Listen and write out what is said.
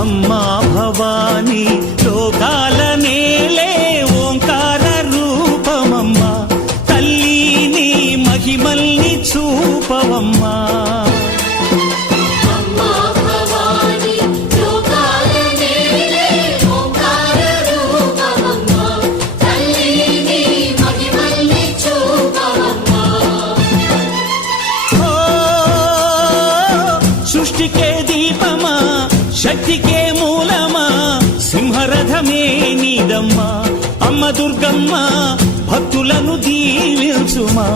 అమ్మా భవానీ లోకాల నేలే ఓంకార రూపమమ్మా తల్లి నీ మహిమల్ని చూపవమ్మా సృష్టికే దీపమా శక్తికే మూలమా సింహరథమే నీదమ్మా అమ్మ దుర్గమ్మ భక్తులను దీవించుమా